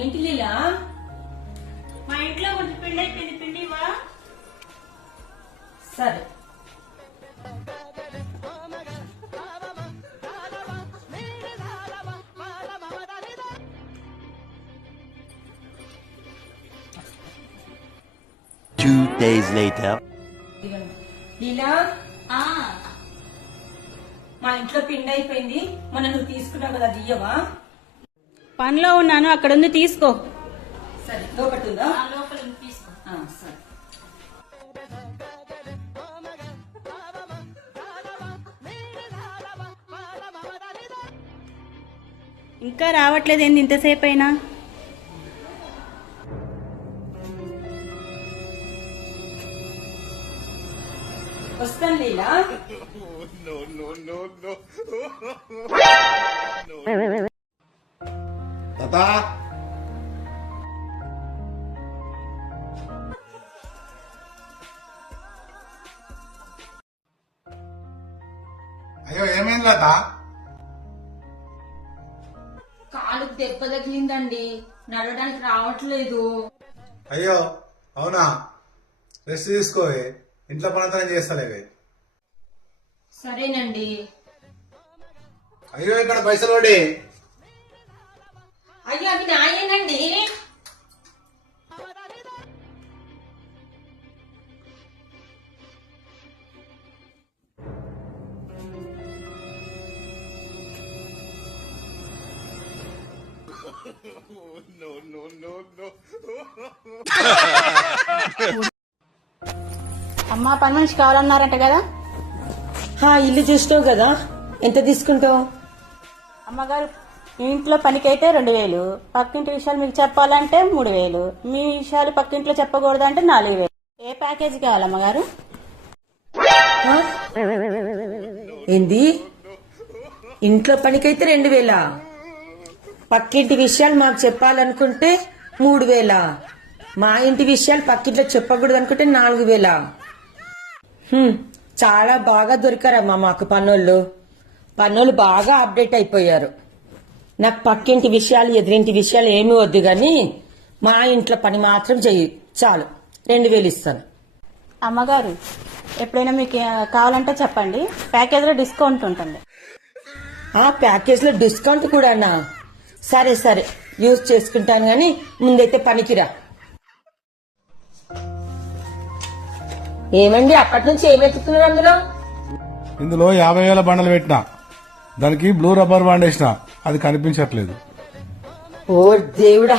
ఏంటి లీలా? మా ఇంట్లో కొంచెం పిండి అయిపోయింది, పిండివా? సరే. Two days later. లీలా, మా ఇంట్లో పిండి అయిపోయింది. మొన్న నువ్వు తీసుకున్నావు కదా, అది ఇయ్యవా? పనిలో ఉన్నాను, అక్కడ ఉంది, తీసుకో. సరే, లోపట్టుందా? లోపల తీసుకో. సరే. ఇంకా రావట్లేదు ఏంది ఇంతసేపు అయినా? వస్తాను లీలా. తాతా అయ్యో ఏమైంది లత? కాలుకు దెబ్బ తగిలిందండి, నడవడానికి రావట్లేదు. అయ్యో అవునా? రెస్ట్ తీసుకోవే, ఇంట్లో పనంతా చేస్తలేవే. సరేనండి. అయ్యో ఇక్కడ పైసలు పడి. అయ్యో అవి నాయేనండి. అమ్మా, పని మనిషి కావాలన్నారంట కదా? ఇల్లు చూసినావు కదా, ఎంత తీసుకుంటావు? అమ్మగారు, ఇంట్లో పనికైతే 2000, పక్కింటి విషయాలు మీకు చెప్పాలంటే 3000, మీ విషయాలు పక్కింట్లో చెప్పకూడదంటే 4000. ఏ ప్యాకేజ్ కావాలమ్మగారు? ఏంది? ఇంట్లో పనికైతే 2000, పక్కింటి విషయాలు మాకు చెప్పాలనుకుంటే 3000, మా ఇంటి విషయాలు పక్కింట్లో చెప్పకూడదు అనుకుంటే 4000. చాలా బాగా దొరికారమ్మా మాకు పన్నోళ్ళు బాగా అప్డేట్ అయిపోయారు. నాకు పక్కింటి విషయాలు ఎదురింటి విషయాలు ఏమీ వద్దు గాని మా ఇంట్లో పని మాత్రం చెయ్యి చాలు. 2000 ఇస్తాను. అమ్మగారు, ఎప్పుడైనా మీకు కావాలంటే చెప్పండి, ప్యాకేజ్ లో డిస్కౌంట్ ఉంటుంది. ఆ ప్యాకేజ్ లో డిస్కౌంట్ కూడానా? సరే సరే, యూజ్ చేసుకుంటాను గాని ముందైతే పనికిరా. ఏమండి, అప్పటి నుంచి ఏమెత్తుతున్నారు అందులో? ఇందులో 50,000 బండలు పెట్టినా, దానికి బ్లూ రబ్బర్ బాండ్ వేసిన, అది కనిపించట్లేదు. ఓ దేవుడా,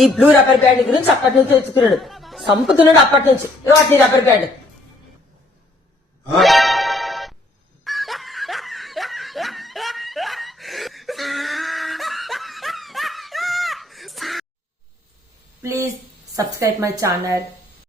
ఈ బ్లూ రబ్బర్ బ్యాండ్ గురించి అప్పటి నుంచి ఎత్తుకున్నాడు, సంపుతున్నాడు అప్పటి నుంచి. వాటి rubber band please subscribe my channel.